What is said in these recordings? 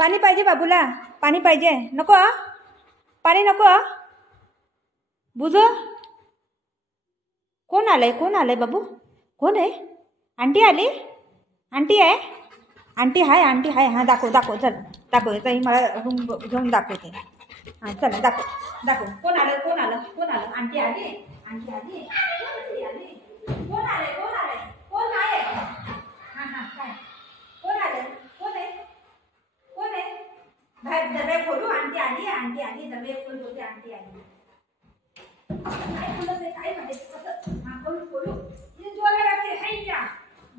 पाणी पाहिजे बाबूला, पाणी पाहिजे. नको पाणी नको. बुजू कोण आलंय, कोण आलंय बाबू, कोण आहे? आंटी आली, आंटी आहे, आंटी हाय, आंटी हाय. हां दाखव दाखव, चल दाखव. ताई मला रूम घेऊन दाखवते. हां चला दाखव दाखव. कोण आलं, कोण आलं, कोण आलं? आंटी आली, आंटी आली, आंटी आली. कोण आलंय, कोण आलंय, कोण आहे? हां हां काय, कोण आलंय, कोण आहे, कोण आहे? बाहेर दरवाजा खोलू. आंटी आली, आंटी आली. दरवाजा खोल बोलते, आंटी आली. काय बोलत आहे, काय म्हणते कसं? हां खोलू खोलू. ये जोर लगाते हैया,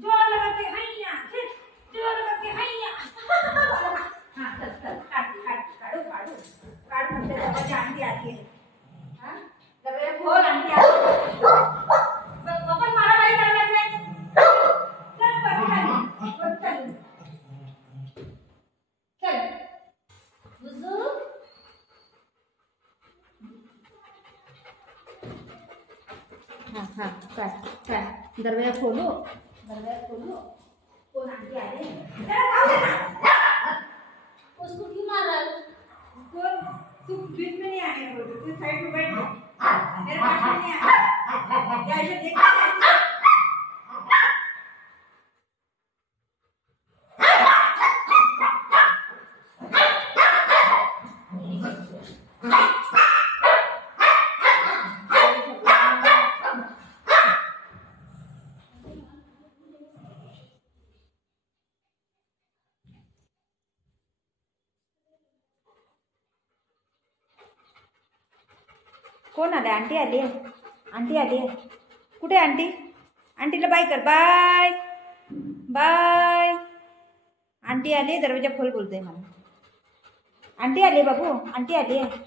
जोर लगाते हैया, जोर लगाते हैया. हां चल चल काढ काढ काढू काढू काढ म्हणते. दरवाजा आंटी आली आहे. हां दरवाजा खोल, आंटी आली. आपण मारामारी करणार नाही. चल पटकन चल चल बुजू. हां हां काय काय, दरवाजा खोलू, दरवाजा खोलू. कोण आंटी आले? उसको क्यों मार रहा है? कौन? तू बीच में नहीं आने बोल, तू साइड में बैठ जा. मेरे पास में नहीं आना. क्या ये देख रहा है? कोण आले? आंटी आली आहे, आंटी आली आहे. कुठे आंटी? आंटीला बाय कर, बाय बाय. आंटी आली, दरवाजा खोल बोलते मला. आंटी आली बाबू, आंटी आली आहे.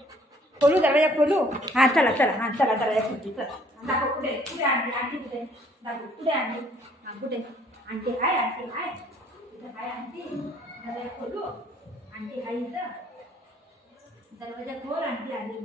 खोलू दरवाजा खोलू. हां चला चला, हां चला दरवाजा खोलू. चला दाखव कुठे, कुठे आंटी, आंटी कुठे दाखव, कुठे आंटी? हां कुठे आंटी हाय, आंटी हाय इथं हाय आंटी. दरवाजा खोलू, आंटी हाय इथं. दरवाजा खोल, आंटी आली.